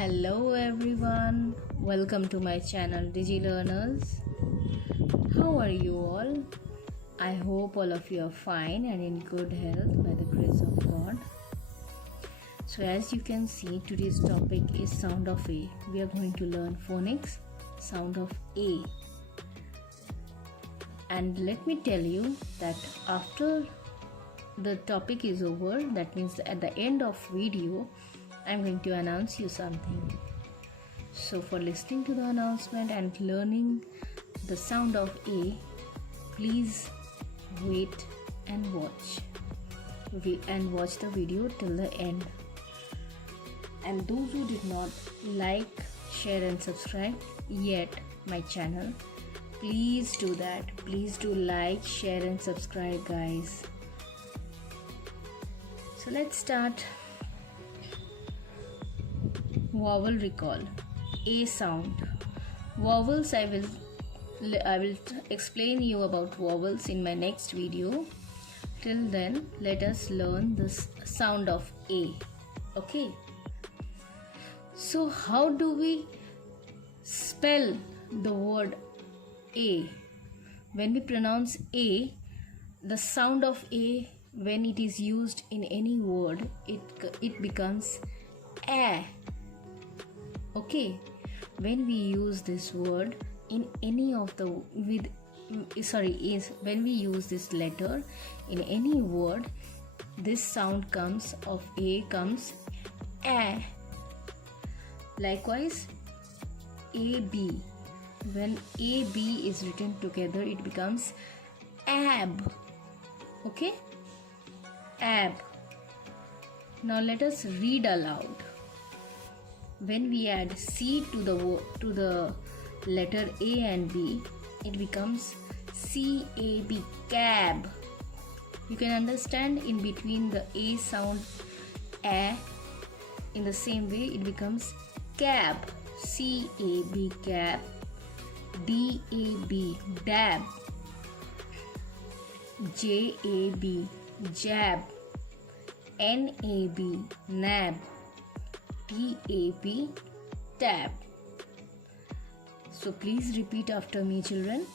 Hello everyone, welcome to my channel DigiLearners. How are you all? I hope all of you are fine and in good health by the grace of God. So as you can see, today's topic is sound of A. We are going to learn phonics, sound of A. And let me tell you that after the topic is over, that means at the end of video, I'm going to announce you something. So for listening to the announcement and learning the sound of A, please wait and watch the video till the end. And those who did not like, share and subscribe yet my channel, please do that. Please do like, share and subscribe, guys. So let's start. Vowel recall. A sound. Vowels, I will explain you about vowels in my next video. Till then, let us learn this sound of A. Okay. So how do we spell the word A? When we pronounce A, the sound of A, when it is used in any word, it becomes A. Okay, when we use this word in any of the when we use this letter in any word, this sound comes of A comes A. Likewise, AB, when AB is written together, it becomes ab. Okay, ab. Now let us read aloud. When we add C to the letter A and B, it becomes CAB, cab. You can understand in between the A sound A, in the same way it becomes cab, CAB, cab, DAB, dab, JAB, jab, NAB, nab, TAB, tab. So please repeat after me, children.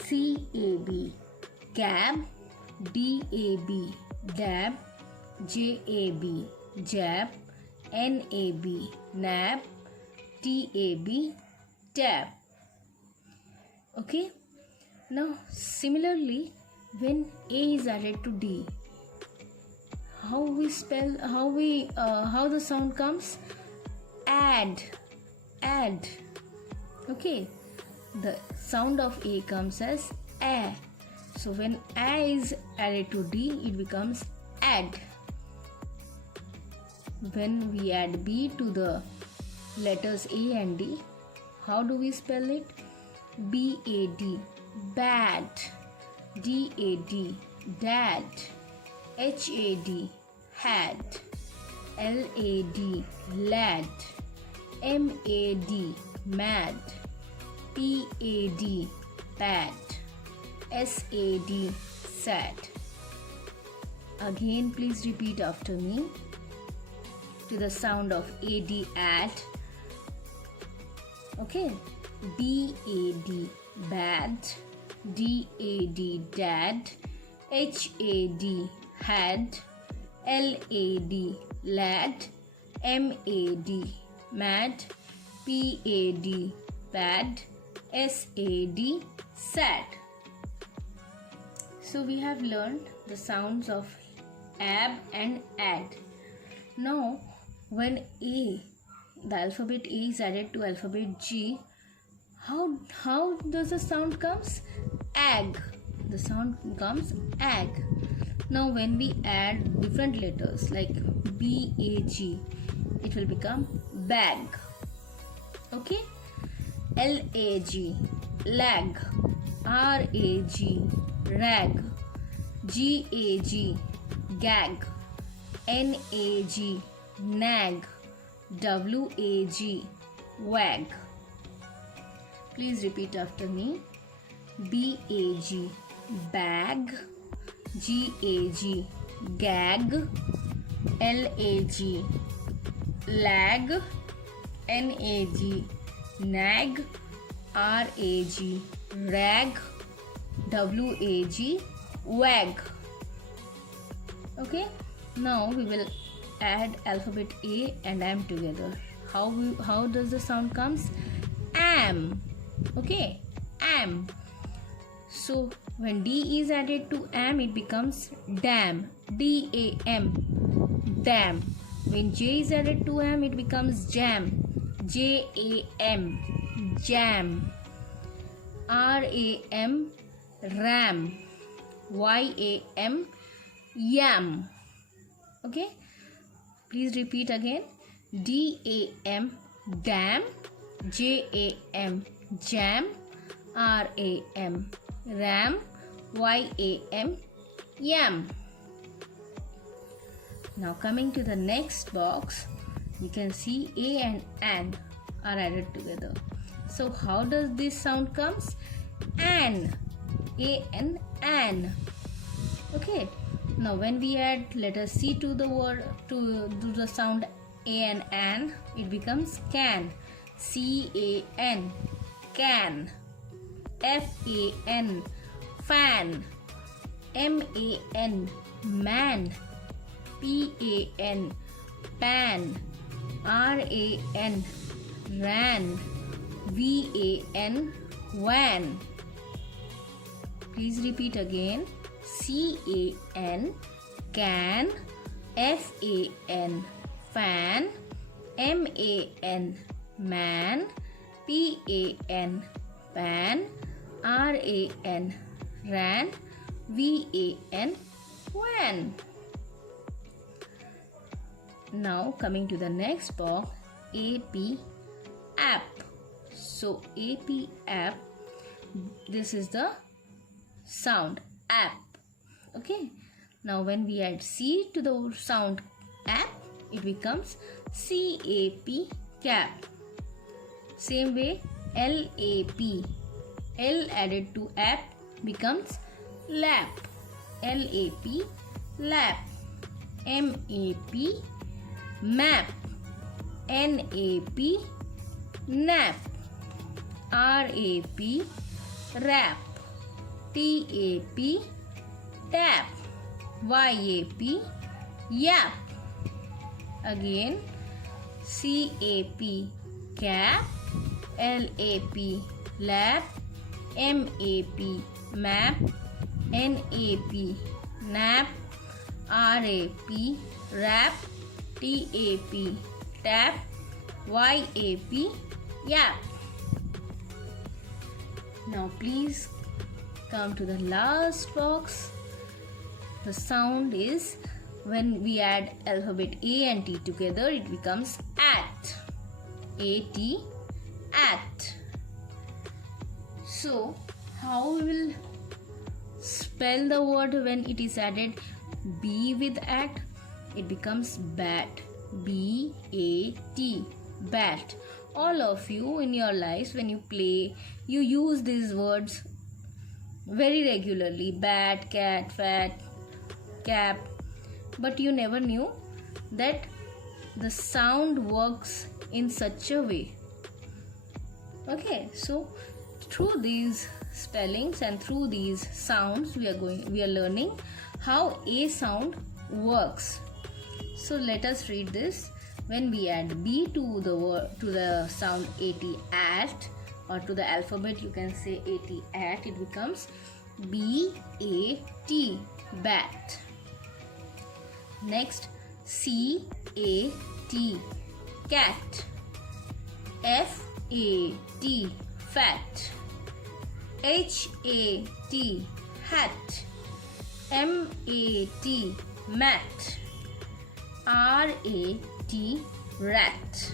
CAB, cab, DAB, dab, JAB, jab, NAB, nab, TAB, tab. Okay. Now similarly, when A is added to D, how the sound comes? Add. Okay, the sound of A comes as A. So when A is added to D, it becomes add. When we add B to the letters A and D, how do we spell it? BAD, bad, DAD, dad, HAD, had, LAD, lad, MAD, mad, PAD, pad, SAD, sad. Again, please repeat after me. To the sound of AD, ad. Okay. BAD, bad, DAD, dad, HAD, had, LAD, lad, MAD, mad, PAD, pad, SAD, sad. So we have learned the sounds of ab and ad. Now when A, the alphabet A is added to alphabet G, how does the sound comes? Ag. The sound comes ag. Now when we add different letters like BAG, it will become bag. Okay. LAG, lag, RAG, rag, GAG, gag, NAG, nag, WAG, wag. Please repeat after me. BAG, bag, GAG, gag, LAG, lag, N-A-G, nag, R-A-G, rag, W-A-G, wag. Okay, now we will add alphabet A and M together. How does the sound comes? Am. Okay, am. So when D is added to am, it becomes dam. D-A-M, dam. When J is added to am, it becomes jam. J-A-M, jam. R-A-M, ram. Y-A-M, yam. Okay, please repeat again. D-A-M, dam. J-A-M, jam. R-A-M, ram. Y-A-M, yam. Now coming to the next box, you can see A and an are added together. So how does this sound comes? An. A and an. Okay. Now when we add letter C to the word, to the sound A and an, it becomes can. C-A-N, can. F-A-N, fan. M-A-N, man. P-A-N, pan. R-A-N, ran. V-A-N, van. Please repeat again. C-A-N, can. F-A-N, fan. M-A-N, man. P-A-N, pan. R-A-N, ran. V-A-N, van. Now coming to the next box, AP, app. So AP, app, this is the sound app. Okay, now when we add C to the sound app, it becomes C-A-P, cap. Same way, L-A-P, L added to app becomes lap. L-A-P, lap. M-A-P, map. N-A-P, nap. R-A-P, rap. T-A-P, tap. Y-A-P, yap. Again, C-A-P, cap. L-A-P, lap. M-A-P, map. N-A-P, nap. R-A-P, rap. T-A-P, tap. Y-A-P, yap. Now please come to the last box. The sound is, when we add alphabet A and T together, it becomes at. A-T, at. So how we will spell the word when it is added B with at? It becomes bat. B-A-T, bat. All of you in your lives, when you play, you use these words very regularly. Bat, cat, fat, cap. But you never knew that the sound works in such a way. Okay, so through these spellings and through these sounds, we are learning how a sound works. So let us read this. When we add B to the sound AT, at, or to the alphabet you can say AT, at, it becomes B-A-T, bat. Next, C-A-T, cat. F-A-T, fat. H-A-T, hat. M-A-T, mat. R-A-T, rat.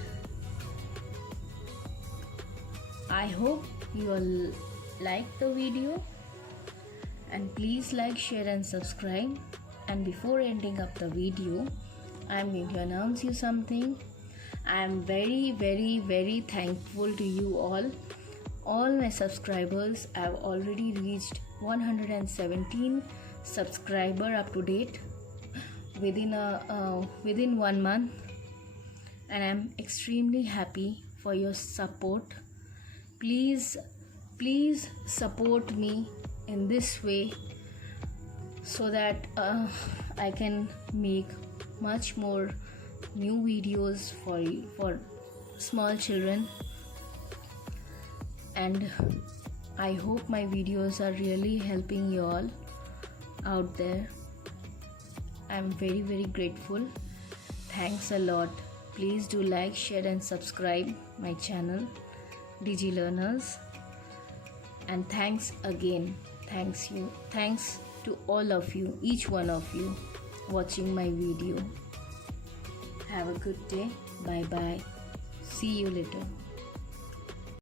I hope you will like the video, and please like, share and subscribe. And before ending up the video, I am going to announce you something. I am very, very, very thankful to you all. All my subscribers. I have already reached 117 subscriber up to date within 1 month, and I'm extremely happy for your support. Please support me in this way so that I can make much more new videos for small children. And I hope my videos are really helping you all out there. I'm very, very grateful. Thanks a lot. Please do like, share and subscribe my channel Digi Learners. And thanks again. Thanks to all of you, each one of you watching my video. Have a good day. Bye bye. See you later.